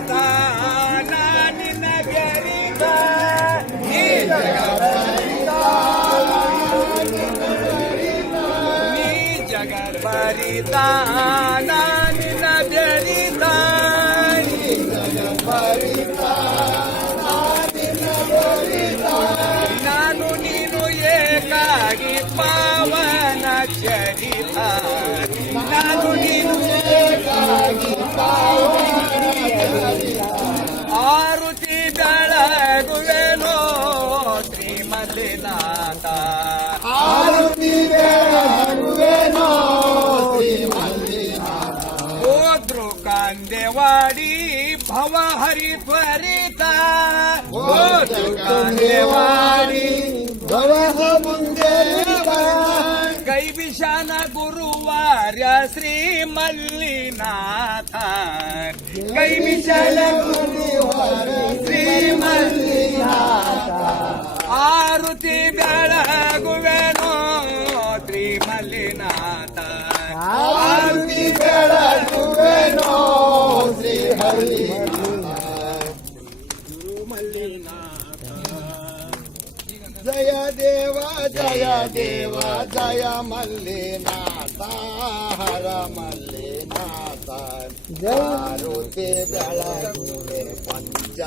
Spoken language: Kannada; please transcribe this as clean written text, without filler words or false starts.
ಬರಿತ ನಿನ್ನ ಬೆರಿತ ನೀ ಜಗತ್ ಬರಿತ ನಿನ್ನ ಬೆರಿತ ನಾನು ನೀನು ಏಕಾಗಿ ಪಾವನ ಚರಿತ ನಾನು ನೀನು ಏಕಾಗಿ ಆರುತಿ ಬೆಳಗುವೆನೋ ಶ್ರೀಮಲ್ಲಿನಾಥ ಆರುತಿ ಬೆಳಗುವೆನೋ ಶ್ರೀಮಲ್ಲಿನಾಥ ಹೋದ್ರು ಕಾಂದೇವಾಡಿ ಭವ ಹರಿ ತ್ವರಿತ ಹೋದ್ರು ಕಾಂದೇವಾಡಿ ಭವ ಮುಂದೆ ಕೈ ವಿಶಾನ ಗುರುವಾರ್ಯ ಶ್ರೀ ಮಲ್ಲಿನಾಥ ಕೈ ವಿಶಾನ ಗುರುವಾರ ಶ್ರೀ ಮಲ್ಲಿನಾಥ ಆರುತಿ ಬೆಳಗುವೆನೋ ಶ್ರೀ ಮಲ್ಲಿನಾಥ ಆರುತಿ ಬೆಳಗುವೆನೋ ಶ್ರೀ ಮಲ್ಲಿನಾಥ ಜಯ ದೇವ ಜಯ ದೇವ ಜಯ ಮಲ್ಲಿನಾಥ ಹರ ಮಲ್ಲಿನಾಥ ಆರುತಿ ಬೆಳಗುವೆ ಪಂಚ